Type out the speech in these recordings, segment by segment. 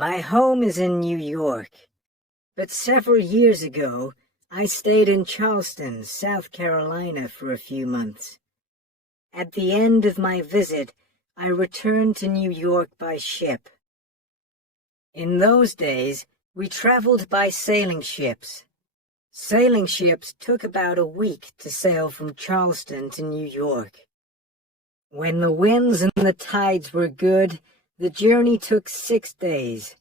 My home is in New York, but several years ago I stayed in Charleston, South Carolina for a few months. At the end of my visit, I returned to New York by ship. In those days, we traveled by sailing ships. Sailing ships took about a week to sail from Charleston to New York. When the winds and the tides were good, the journey took 6 days.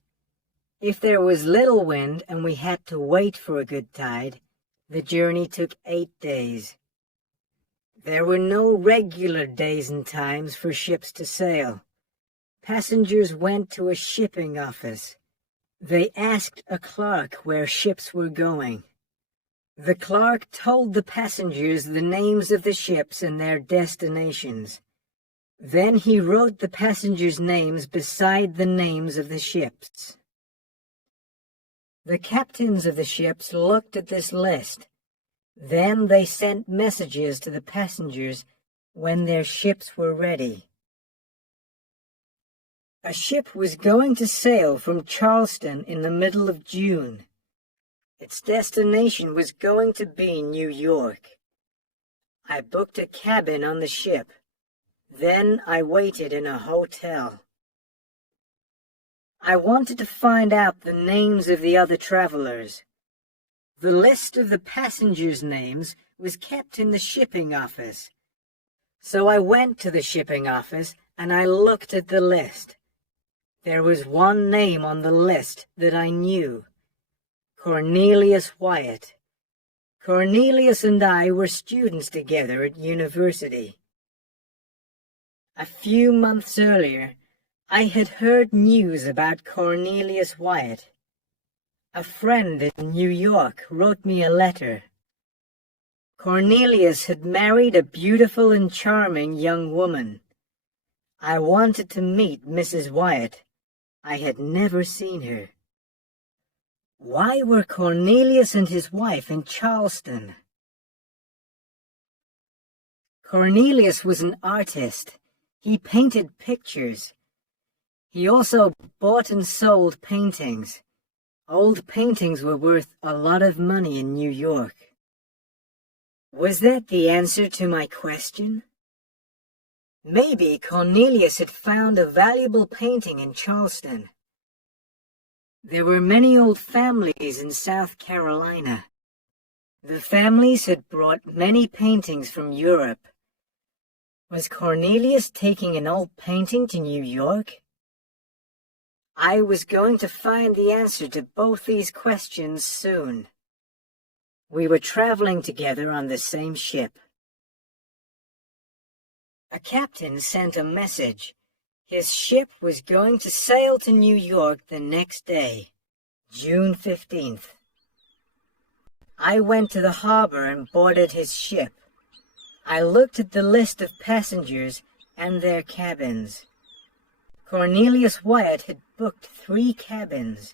If there was little wind and we had to wait for a good tide, the journey took 8 days. There were no regular days and times for ships to sail. Passengers went to a shipping office. They asked a clerk where ships were going. The clerk told the passengers the names of the ships and their destinations. Then he wrote the passengers' names beside the names of the ships. The captains of the ships looked at this list. Then they sent messages to the passengers when their ships were ready. A ship was going to sail from Charleston in the middle of June. Its destination was going to be New York. I booked a cabin on the ship. Then I waited in a hotel. I wanted to find out the names of the other travelers. The list of the passengers' names was kept in the shipping office. So I went to the shipping office and I looked at the list. There was one name on the list that I knew: Cornelius Wyatt. Cornelius and I were students together at university. A few months earlier, I had heard news about Cornelius Wyatt. A friend in New York wrote me a letter. Cornelius had married a beautiful and charming young woman. I wanted to meet Mrs. Wyatt. I had never seen her. Why were Cornelius and his wife in Charleston? Cornelius was an artist. He painted pictures. He also bought and sold paintings. Old paintings were worth a lot of money in New York. Was that the answer to my question? Maybe Cornelius had found a valuable painting in Charleston. There were many old families in South Carolina. The families had brought many paintings from Europe. Was Cornelius taking an old painting to New York? I was going to find the answer to both these questions soon. We were traveling together on the same ship. A captain sent a message. His ship was going to sail to New York the next day, June 15th. I went to the harbor and boarded his ship. I looked at the list of passengers and their cabins. Cornelius Wyatt had booked 3 cabins.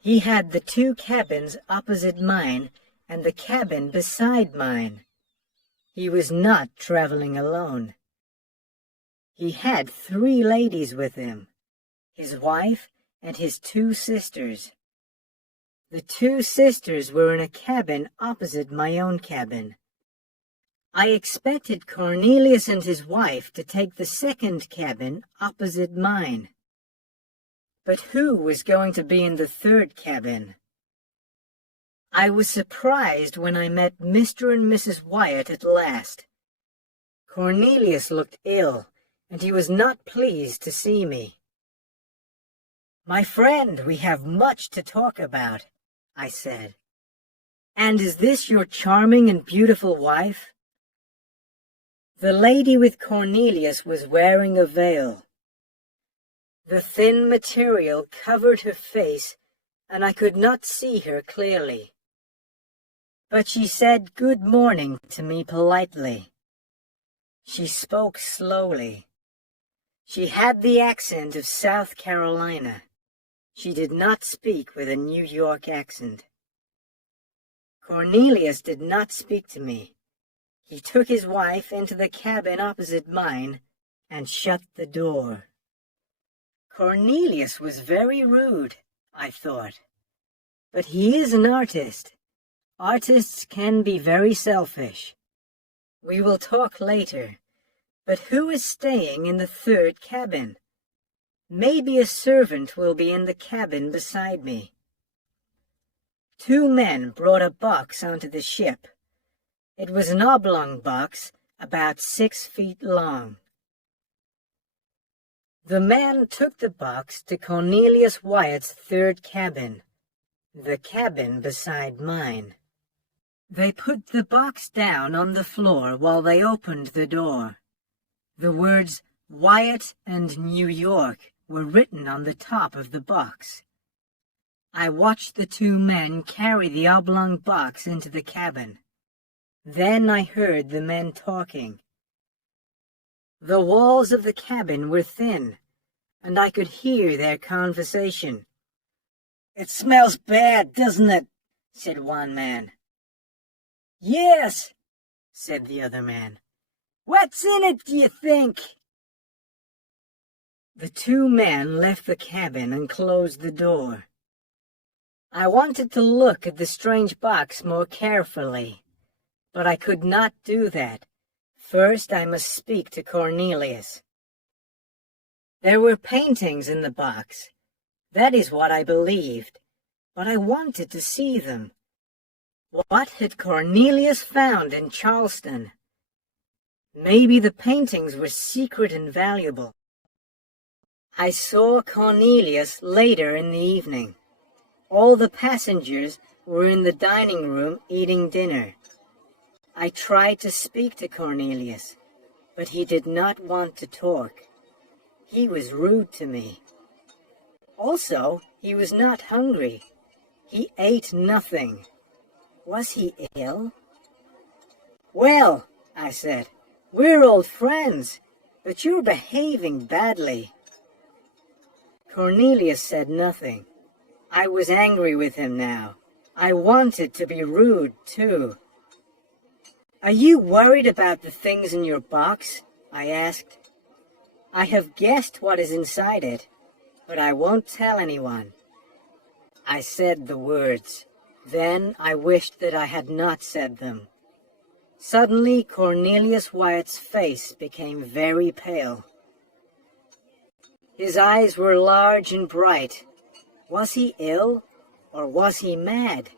He had the 2 cabins opposite mine and the cabin beside mine. He was not traveling alone. He had 3 ladies with him, his wife and his 2 sisters. The 2 sisters were in a cabin opposite my own cabin. I expected Cornelius and his wife to take the second cabin opposite mine. But who was going to be in the 3rd cabin? I was surprised when I met Mr. and Mrs. Wyatt at last. Cornelius looked ill, and he was not pleased to see me. "My friend, we have much to talk about," I said. "And is this your charming and beautiful wife?" The lady with Cornelius was wearing a veil. The thin material covered her face, and I could not see her clearly. But she said good morning to me politely. She spoke slowly. She had the accent of South Carolina. She did not speak with a New York accent. Cornelius did not speak to me. He took his wife into the cabin opposite mine and shut the door. Cornelius was very rude, I thought. But he is an artist. Artists can be very selfish. We will talk later. But who is staying in the third cabin? Maybe a servant will be in the cabin beside me. 2 men brought a box onto the ship. It was an oblong box, about 6 feet long. The man took the box to Cornelius Wyatt's third cabin, the cabin beside mine. They put the box down on the floor while they opened the door. The words Wyatt and New York were written on the top of the box. I watched the 2 men carry the oblong box into the cabin. Then I heard the men talking. The walls of the cabin were thin, and I could hear their conversation. "It smells bad, doesn't it?" said one man. "Yes," said the other man. "What's in it, do you think?" The 2 men left the cabin and closed the door. I wanted to look at the strange box more carefully, but I could not do that. First, I must speak to Cornelius. There were paintings in the box. That is what I believed, but I wanted to see them. What had Cornelius found in Charleston? Maybe the paintings were secret and valuable. I saw Cornelius later in the evening. All the passengers were in the dining room eating dinner. I tried to speak to Cornelius, but he did not want to talk. He was rude to me. Also, he was not hungry. He ate nothing. Was he ill? "Well," I said, "we're old friends, but you're behaving badly." Cornelius said nothing. I was angry with him now. I wanted to be rude, too. "Are you worried about the things in your box?" I asked. "I have guessed what is inside it, but I won't tell anyone." I said the words. Then I wished that I had not said them. Suddenly Cornelius Wyatt's face became very pale. His eyes were large and bright. Was he ill, or was he mad?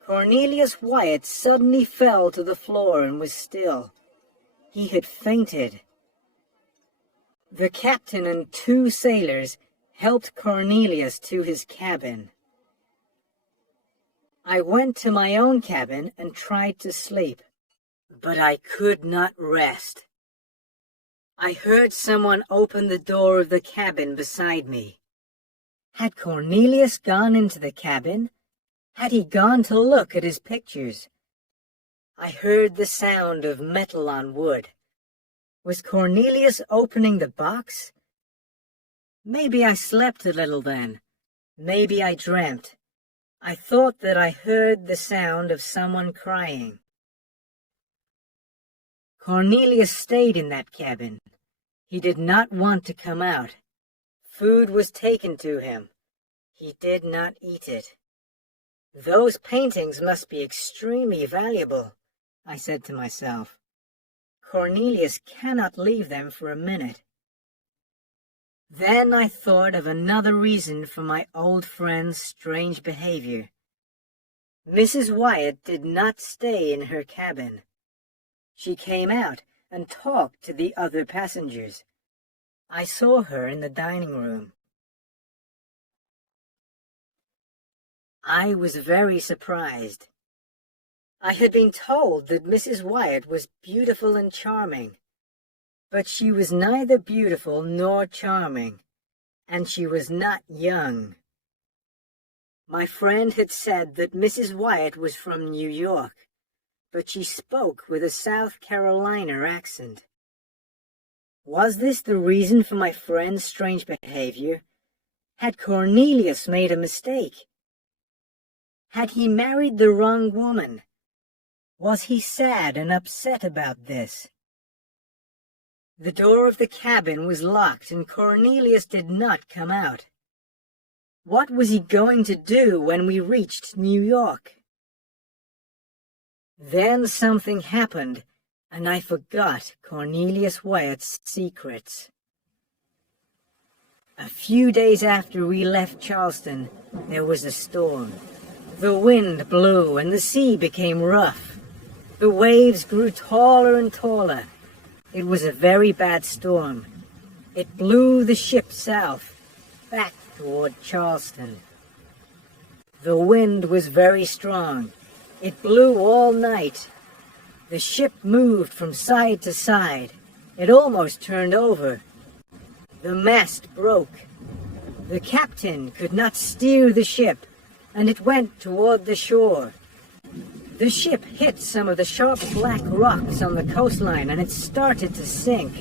Cornelius Wyatt suddenly fell to the floor and was still. He had fainted. The captain and 2 sailors helped Cornelius to his cabin. I went to my own cabin and tried to sleep, but I could not rest. I heard someone open the door of the cabin beside me. Had Cornelius gone into the cabin? Had he gone to look at his pictures? I heard the sound of metal on wood. Was Cornelius opening the box? Maybe I slept a little then. Maybe I dreamt. I thought that I heard the sound of someone crying. Cornelius stayed in that cabin. He did not want to come out. Food was taken to him. He did not eat it. "Those paintings must be extremely valuable," I said to myself. "Cornelius cannot leave them for a minute." Then I thought of another reason for my old friend's strange behavior. Mrs. Wyatt did not stay in her cabin. She came out and talked to the other passengers. I saw her in the dining room. I was very surprised. I had been told that Mrs. Wyatt was beautiful and charming, but she was neither beautiful nor charming, and she was not young. My friend had said that Mrs. Wyatt was from New York, but she spoke with a South Carolina accent. Was this the reason for my friend's strange behavior? Had Cornelius made a mistake? Had he married the wrong woman? Was he sad and upset about this? The door of the cabin was locked and Cornelius did not come out. What was he going to do when we reached New York? Then something happened, and I forgot Cornelius Wyatt's secrets. A few days after we left Charleston, there was a storm. The wind blew and the sea became rough. The waves grew taller and taller. It was a very bad storm. It blew the ship south, back toward Charleston. The wind was very strong. It blew all night. The ship moved from side to side. It almost turned over. The mast broke. The captain could not steer the ship, and it went toward the shore. The ship hit some of the sharp black rocks on the coastline, and it started to sink.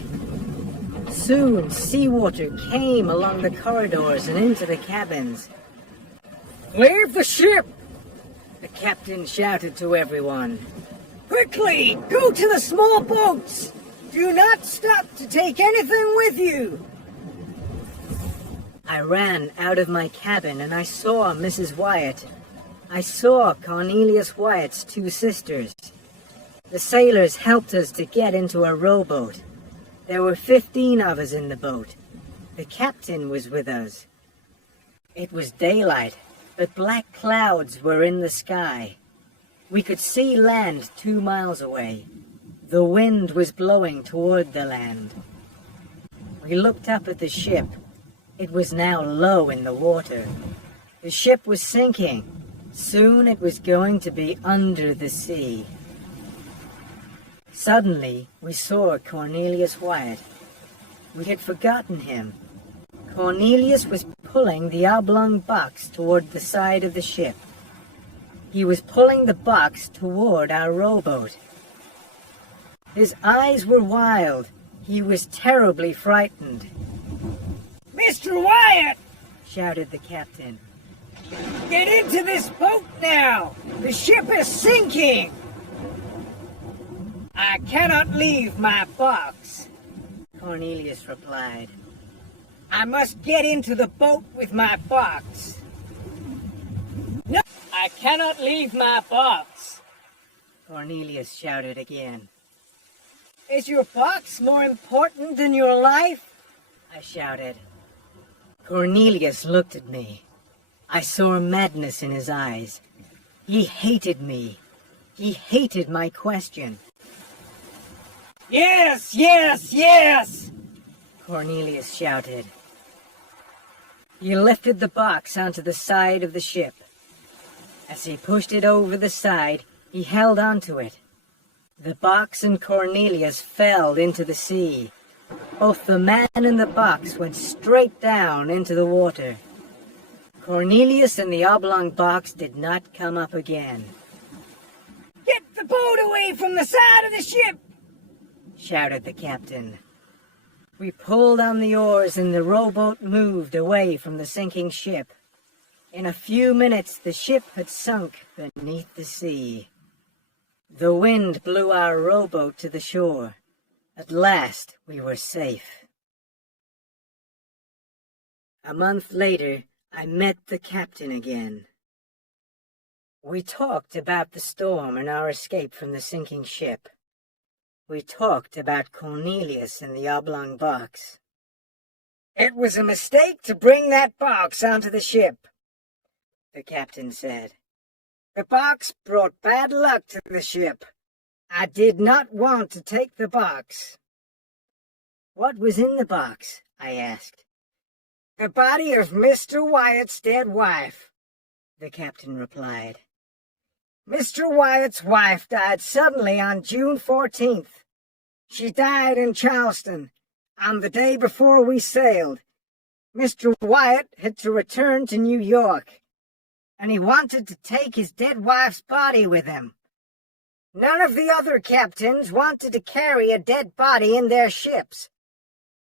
Soon, seawater came along the corridors and into the cabins. "Leave the ship!" the captain shouted to everyone. "Quickly, go to the small boats! Do not stop to take anything with you!" I ran out of my cabin and I saw Mrs. Wyatt. I saw Cornelius Wyatt's two sisters. The sailors helped us to get into a rowboat. There were 15 of us in the boat. The captain was with us. It was daylight, but black clouds were in the sky. We could see land 2 miles away. The wind was blowing toward the land. We looked up at the ship. It was now low in the water. The ship was sinking. Soon it was going to be under the sea. Suddenly, we saw Cornelius Wyatt. We had forgotten him. Cornelius was pulling the oblong box toward the side of the ship. He was pulling the box toward our rowboat. His eyes were wild. He was terribly frightened. "Mr. Wyatt!" shouted the captain. "Get into this boat now! The ship is sinking!" "I cannot leave my box," Cornelius replied. "I must get into the boat with my box." "No, I cannot leave my box," Cornelius shouted again. "Is your box more important than your life?" I shouted. Cornelius looked at me. I saw madness in his eyes. He hated me. He hated my question. "Yes, yes, yes!" Cornelius shouted. He lifted the box onto the side of the ship. As he pushed it over the side, he held onto it. The box and Cornelius fell into the sea. Both the man and the box went straight down into the water. Cornelius and the oblong box did not come up again. "Get the boat away from the side of the ship!" shouted the captain. We pulled on the oars and the rowboat moved away from the sinking ship. In a few minutes the ship had sunk beneath the sea. The wind blew our rowboat to the shore. At last we were safe. A month later, I met the captain again. We talked about the storm and our escape from the sinking ship. We talked about Cornelius and the oblong box. "It was a mistake to bring that box onto the ship," the captain said. "The box brought bad luck to the ship. I did not want to take the box." "What was in the box?" I asked. "The body of Mr. Wyatt's dead wife," the captain replied. "Mr. Wyatt's wife died suddenly on June 14th. She died in Charleston on the day before we sailed. Mr. Wyatt had to return to New York, and he wanted to take his dead wife's body with him. None of the other captains wanted to carry a dead body in their ships.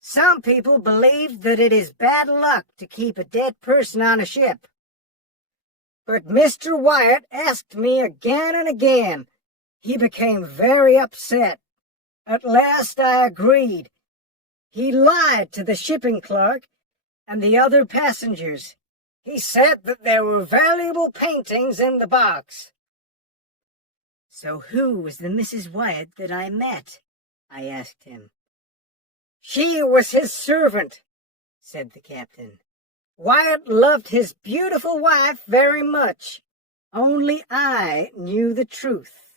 Some people believed that it is bad luck to keep a dead person on a ship. But Mr. Wyatt asked me again and again. He became very upset. At last I agreed, He lied to the shipping clerk and the other passengers. He said that there were valuable paintings in the box." "So who was the Mrs. Wyatt that I met?" I asked him. "She was his servant," said the captain. "Wyatt loved his beautiful wife very much. Only I knew the truth."